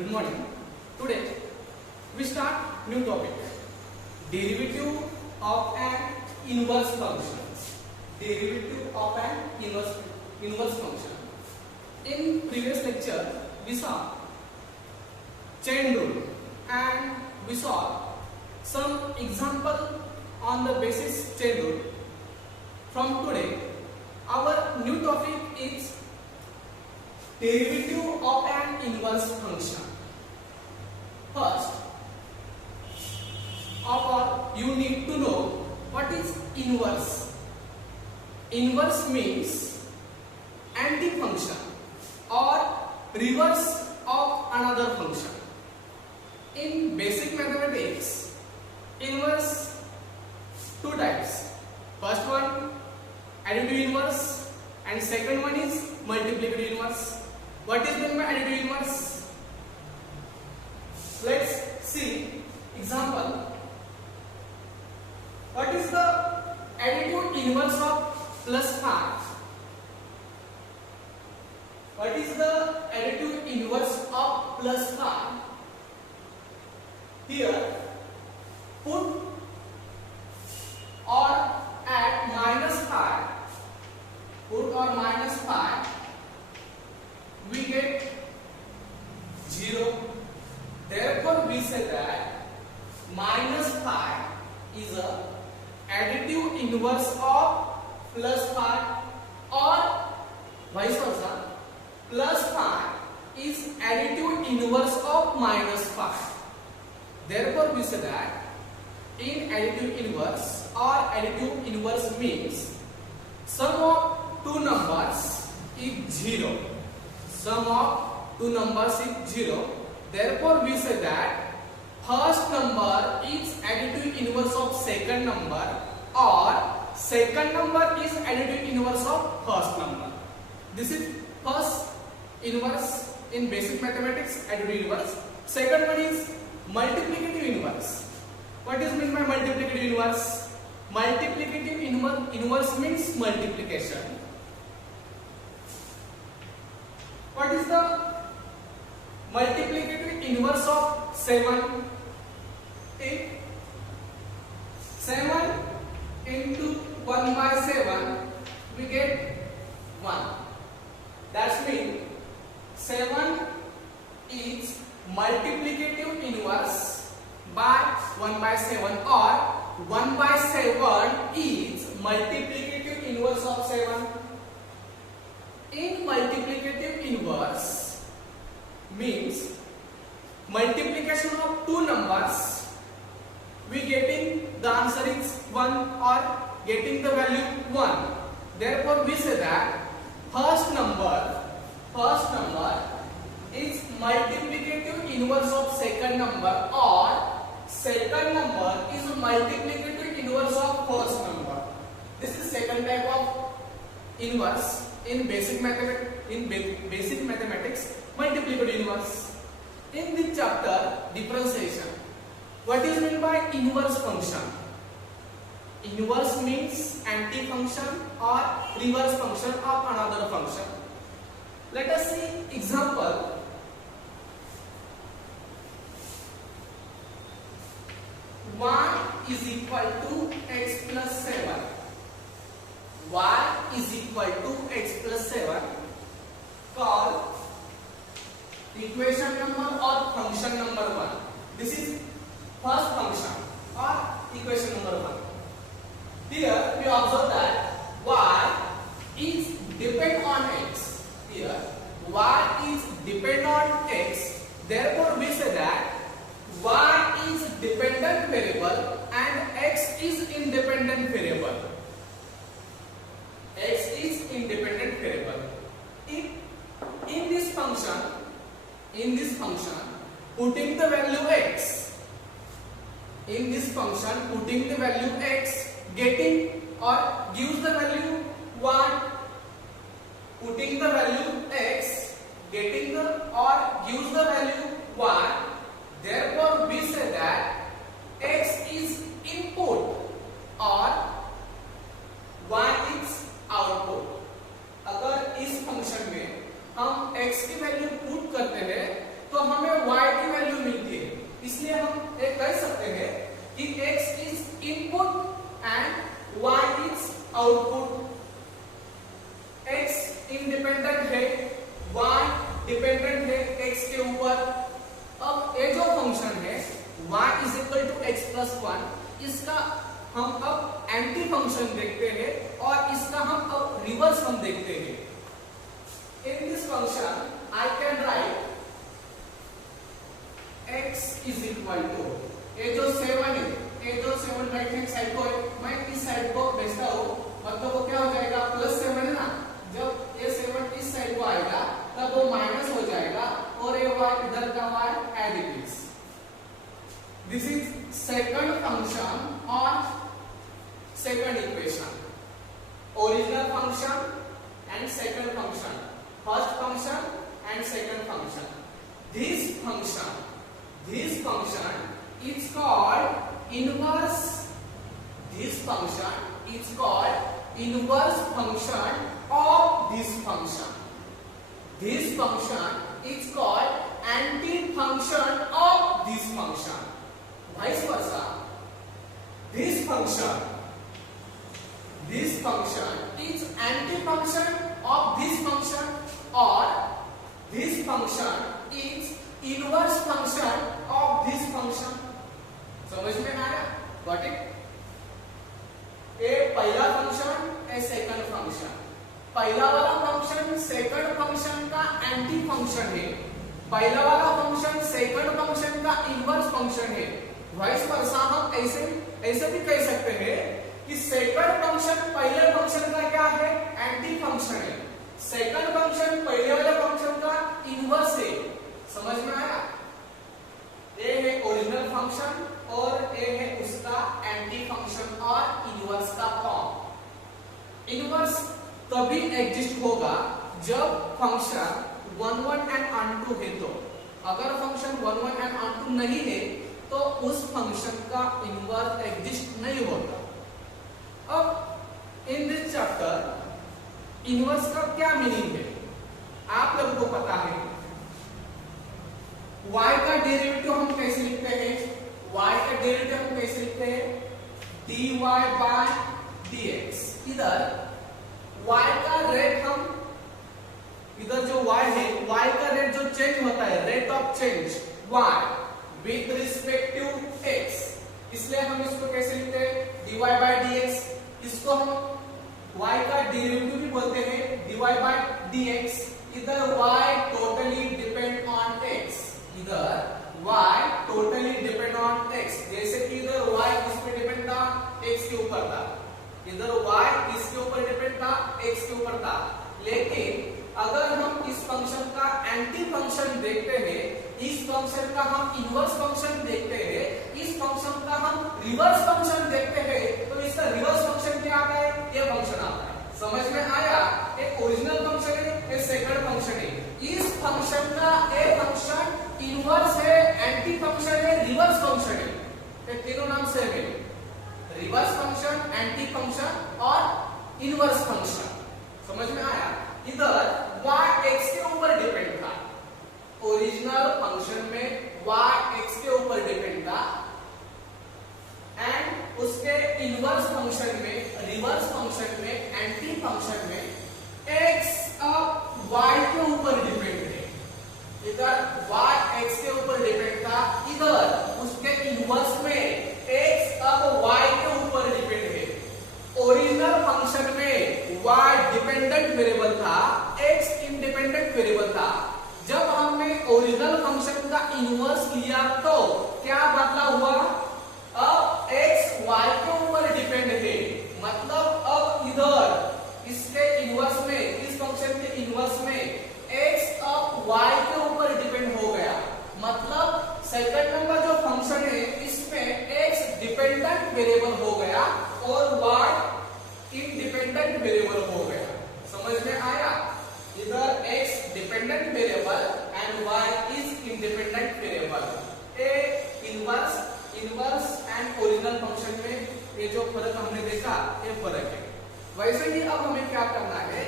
Good morning. Today we start new topic. Derivative of an inverse function. Derivative of an inverse function. In previous lecture we saw chain rule and we saw some example on the basis chain rule. From today our new topic is derivative of an inverse function. First of all, you need to know what is inverse. Inverse means anti-function or reverse of another function. In basic mathematics, inverse two types. First one additive inverse and second one is multiplicative inverse. What is meant by additive inverse? Let's see example. What is the additive inverse of plus 5? What is the additive inverse of plus 5? Here, put or at minus 5. Put or minus 5. We get 0. Therefore, we say that minus 5 is a additive inverse of plus 5 or vice versa. Plus 5 is additive inverse of minus 5. Therefore, we say that in additive inverse or additive inverse means sum of two numbers is 0. Sum of two numbers is 0. Therefore, we say that first number is additive inverse of second number or second number is additive inverse of first number. This is first inverse in basic mathematics, additive inverse. Second one is multiplicative inverse. What is meant by multiplicative inverse? Multiplicative inverse means multiplication. What is the multiplicative inverse of 7? Take 7 into 1 by 7, we get 1. That means 7 is multiplicative inverse by 1 by 7 or 1 by 7 is multiplicative inverse of 7. In multiplicative inverse means multiplication of two numbers, we getting the answer is 1 or getting the value 1. Therefore, we say that first number is multiplicative inverse of second number or second number is multiplicative inverse of first number. This is second type of inverse in basic mathematics, multiplicative inverse. In this chapter, differentiation. What is meant by inverse function? Inverse means anti-function or reverse function of another function. Let us see example. Y is equal to x plus 7. Y is equal to x plus 7. Call equation number or function number 1. This is first function or equation number 1. Here we observe that y is depend on x. Here y is depend on x. Therefore, we say that y is dependent variable and x is independent variable. X is independent variable. In this function, putting the value x. In this function, putting the value x, getting or gives the value 1. Putting the value x, getting the or gives the value 1. Therefore, we say that x is input or y is output. अगर इस function में हम x की value put करते हैं तो तो हमें y की वैल्यू मिलती है। इसलिए हम एक कह सकते हैं कि x is input and y is output. x independent है, y डिपेंडेंट है x के ऊपर। अब ये जो फंक्शन है y is equal to x plus 1, इसका हम अब एंटी फंक्शन देखते हैं और इसका हम अब रिवर्स हम देखते हैं। In this function I can write x is equal to, ये जो 7 है, ये जो 7 राइट हैंड साइड को है, मैं इस साइड को भेजता हूँ, मतलब वो क्या हो जाएगा +7 है ना। जब ये 7 इस साइड को आएगा तब वो माइनस हो जाएगा और ये y इधर का y as it is. This is second function और second equation, original function and second function, first function and second function. This function is called inverse. This function is called inverse function of this function. This function is called anti-function of this function. Vice versa. This function is anti-function of this function, or this function is inverse function of this function. समझ में आया? Got it? ये पहला function, ये second function. पहला वाला function second function का anti function है, पहला वाला फंक्शन सेकंड फंक्शन का इनवर्स फंक्शन है। वाइस वर्सा हम ऐसे भी कह सकते हैं कि सेकंड फंक्शन पहले फंक्शन का क्या है, एंटी फंक्शन है। सेकंड फंक्शन पहले वाले फंक्शन का इनवर्स है। समझ में आया? ये है ओरिजिनल फंक्शन और ये है उसका एंटी फंक्शन और इनवर्स का फॉर्म। इनवर्स तभी एग्जिस्ट होगा जब फंक्शन 1 1 एंड अनटू है। तो अगर फंक्शन 1 1 एंड अनटू नहीं है तो उस फंक्शन का इनवर्स एग्जिस्ट नहीं होता। अब इन दिस चैप्टर इनवर्स का क्या मीनिंग है आप लोगों को पता है। y का डेरिवेटिव हम कैसे लिखते हैं, y का डेरिवेटिव हम कैसे लिखते हैं, dy बाय dx। इधर y का रेट हम, इधर जो y है, y का रेट जो चेंज होता है, rate of change y with respect to x, इसलिए हम इसको कैसे लिखते हैं, dy बाय dx। इसको हम y का डेरिवेटिव भी बोलते हैं, dy बाय dx। इधर y totally depend on x, इधर y totally depend on x। जैसे कि इधर y किस पे डिपेंड था, x के ऊपर था, इधर y किसके ऊपर डिपेंड था, x के ऊपर था। लेकिन अगर हम इस फंक्शन का एंटी फंक्शन देखते हैं, इस फंक्शन का हम इनवर्स फंक्शन देखते हैं, इस फंक्शन का हम रिवर्स फंक्शन देखते हैं, तो इसका रिवर्स फंक्शन क्या आता है, ये फंक्शन आता है। समझ में आया? एक ओरिजिनल फंक्शन है, एक सेकंड फंक्शन है। इस फंक्शन का एक फंक्शन इनवर्स है, एंटी फंक्शन है, रिवर्स फंक्शन है। ये तीनों नाम सेम है, रिवर्स फंक्शन, एंटी फंक्शन और इनवर्स फंक्शन। समझ में आया? इधर y x के ऊपर डिपेंड था, ओरिजिनल फंक्शन में y x के ऊपर डिपेंड था, एंड उसके इनवर्स फंक्शन में, रिवर्स फंक्शन में, एंटी फंक्शन में x अब y के ऊपर डिपेंड है। इधर y x के ऊपर डिपेंड था, इधर उसके इनवर्स में x अब y के ऊपर डिपेंड है। ओरिजिनल फंक्शन में y डिपेंडेंट वेरिएबल था, x इंडिपेंडेंट वेरिएबल था। जब हमने ओरिजिनल फंक्शन का इनवर्स लिया तो क्या बदलाव हुआ, अब x y के ऊपर डिपेंड है, मतलब अब इधर इसके इनवर्स में, इस फंक्शन के इनवर्स में x अब y के ऊपर डिपेंड हो गया। मतलब सेकंड नंबर जो फंक्शन है इसमें x डिपेंडेंट वेरिएबल हो गया और y इंडिपेंडेंट वेरिएबल हो गया। समझ में आया? इधर x dependent variable and y is independent variable. A inverse and original function में ये जो फर्क हमने देखा, ये फर्क है। वैसे ही अब हमें क्या करना है,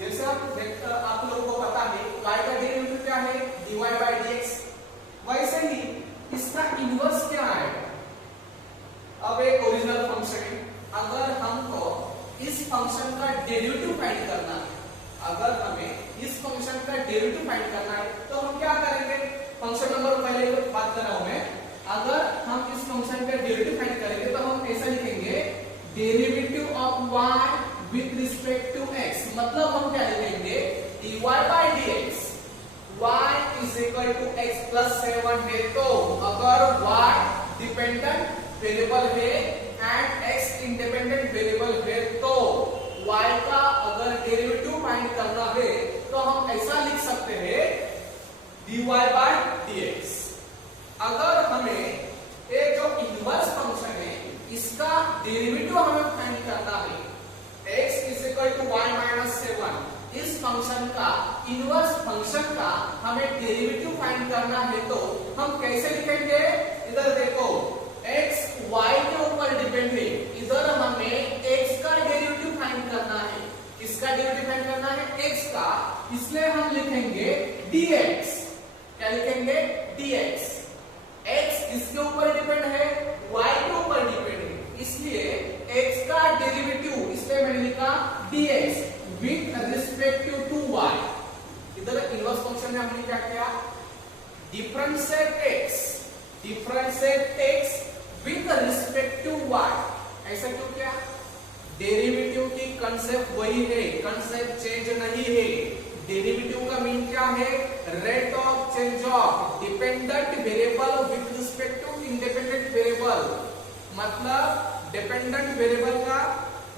जैसे आप लोगों को पता है y का डेरिवेटिव क्या है, dy बाय dx। अगर हमें इस फंक्शन का डेरिवेटिव फाइंड करना है तो हम क्या करेंगे? फंक्शन नंबर पहले बात कर रहा हूं मैं। अगर हम इस फंक्शन का डेरिवेटिव फाइंड करेंगे तो हम ऐसा लिखेंगे derivative of y with respect to x। मतलब हम क्या लिखेंगे dy by dx y is equal to x plus 7 है। तो अगर y डिपेंडेंट वेरिएबल है एंड x इंडिपेंडेंट वेरिएबल है तो y का अगर डेरिवेटिव फाइंड करना है तो हम ऐसा लिख सकते हैं dy by dx। अगर हमें ये जो इनवर्स फंक्शन है इसका डेरिवेटिव हमें फाइंड करना है x is equal to y minus 7, इस फंक्शन का इनवर्स फंक्शन का हमें डेरिवेटिव फाइंड करना है तो हम कैसे लिखेंगे? इधर देखो x y के ऊपर डिपेंड है, इधर हमें x का डेरिवेटिव फाइंड करना है। किसका डेरिवेटिव फाइंड करना है? x का, इसलिए हम लिखेंगे dx। क्या लिखेंगे? dx। x किसके ऊपर डिपेंड है? y के ऊपर डिपेंड है, इसलिए x का डेरिवेटिव, इसलिए मैंने लिखा dx with respect to y। इधर इनवर्स फंक्शन में हमने क्या किया? Differentiate x with respect to y। ऐसा क्यों किया? डेरिवेटिव की कंसेप्ट वही है, कंसेप्ट चेंज नहीं है। डेरिवेटिव का मीन क्या है? Rate of change of dependent variable with respect to independent variable. मतलब डिपेंडेंट वेरिएबल का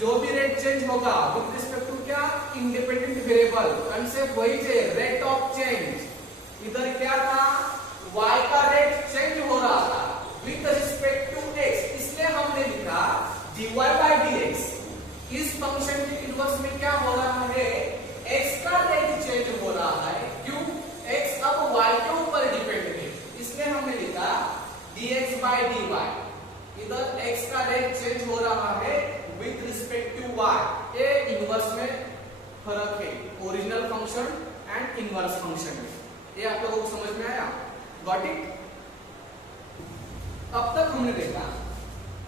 जो भी रेट चेंज होगा विथ रिस्पेक्ट टू क्या? Independent variable. कंसेप्ट वही है, रेट ऑफ चेंज। इधर क्या था? y का रेट चेंज हो रहा था विथ रिस्पेक्ट टू x, इसलिए हमने लिखा dy by dx। इस फंक्शन के इनवर्स में क्या हो रहा है? x का रेट चेंज हो रहा है, क्यों? x अब y के ऊपर डिपेंड है, इसलिए हमने लिखा dx by dy। इधर x का रेट चेंज हो रहा है विथ रिस्पेक्ट टू y। ये इनवर्स में फर्क है, original function and inverse function में। ये आप लोगों को समझ में आया? Got it? अब तक हमने देखा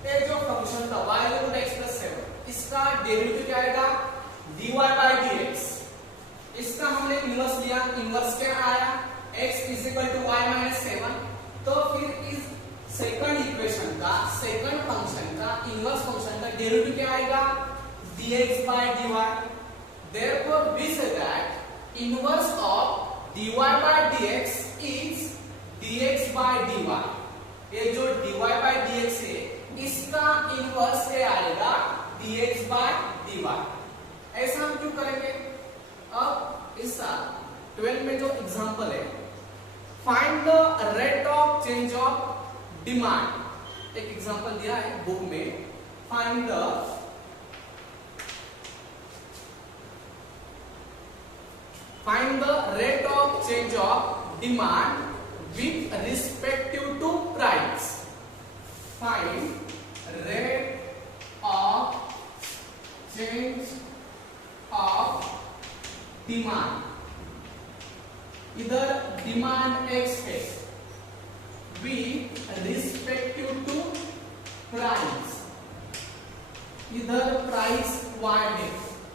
ये जो फंक्शन था y equal to x plus 7, इसका डेरिवेटिव क्या आएगा? dy by dx। इसका हमने इनवर्स लिया, इनवर्स क्या आया? x is equal to y minus 7। तो फिर इस सेकंड इक्वेशन का, सेकंड फंक्शन का, इनवर्स फंक्शन का डेरिवेटिव क्या आएगा? dx by dy। Therefore we say that inverse of dy by dx is dx by dy। ये जो dy by dx है इसका इनवर्स क्या आएगा? dx by dy। ऐसा हम क्यों करेंगे? अब इस साल 12 में जो एग्जांपल है, find the rate of change of demand. एक एग्जांपल दिया है बुक में, find the rate of change of demand with respect to price। Find rate of change of demand। इधर डिमांड x है with respect to price, इधर price y है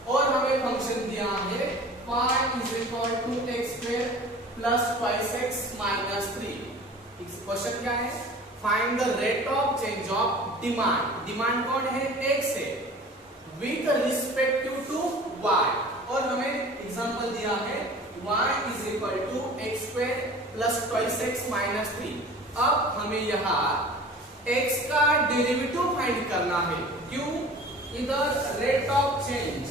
और हमें फंक्शन दिया है y is equal to x square plus twice x minus 3। इस question क्या है? Find the rate of change of demand. Demand कौन है? x है विथ रिस्पेक्ट टू y और हमें एग्जांपल दिया है y is equal to x square plus twice x minus 3। अब हमें यहाँ x का डेरिवेटिव फाइंड करना है, क्यों? इधर rate of change,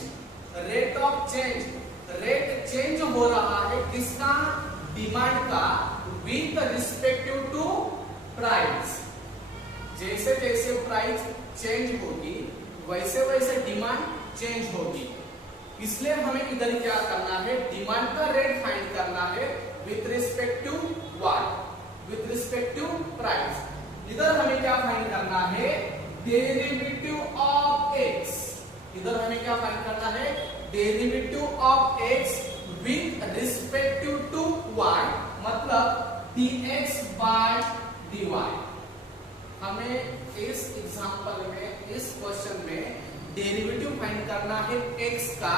rate change हो रहा है किसका? डिमांड का विथ रिस्पेक्ट टू प्राइस। जैसे जैसे प्राइस चेंज होगी वैसे वैसे डिमांड चेंज होगी, इसलिए हमें इधर क्या करना है? डिमांड का रेट फाइंड करना है with respect to y, with respect to price. इधर हमें क्या फाइंड करना है? Derivative of x। इधर हमें क्या फाइंड करना है? Derivative of x with respect to y, मतलब dx by dy। हमें इस एग्जांपल में, इस क्वेश्चन में डेरिवेटिव फाइंड करना है x का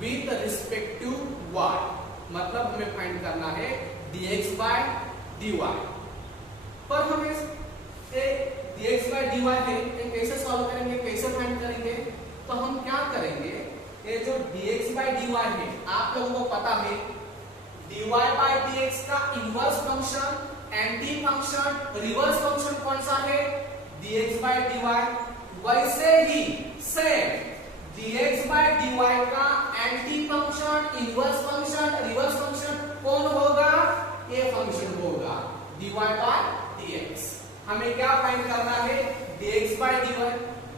विथ रिस्पेक्ट मतलब हमें फाइंड करना है dx by dy। पर हमें dx by dy है, ये कैसे सॉल्व करेंगे, कैसे फाइंड करेंगे? तो हम क्या करेंगे, ये जो dx by dy है आप लोगों को पता है dy by dx का inverse function, anti function, reverse function कौन सा है? dx by dy। वैसे ही सेम dx by dy का anti function, inverse function, reverse function कौन होगा? ये फंक्शन होगा dy by dx। हमें क्या फाइंड करना है? dx by dy।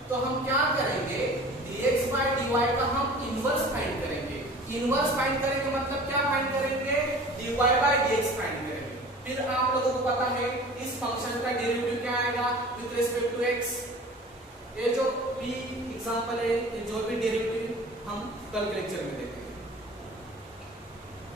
तो हम क्या करेंगे, dx by dy का हम इनवर्स फाइंड करेंगे। इनवर्स फाइंड करेंगे मतलब क्या फाइंड करेंगे? dy by dx फाइंड करेंगे। फिर आप लोगों को पता है इस फंक्शन का डेरिवेटिव क्या आएगा विद रिस्पेक्ट टू x। ये जो p एग्जांपल है, जो भी डेरिवेटिव हम कल के लेक्चर में देखेंगे।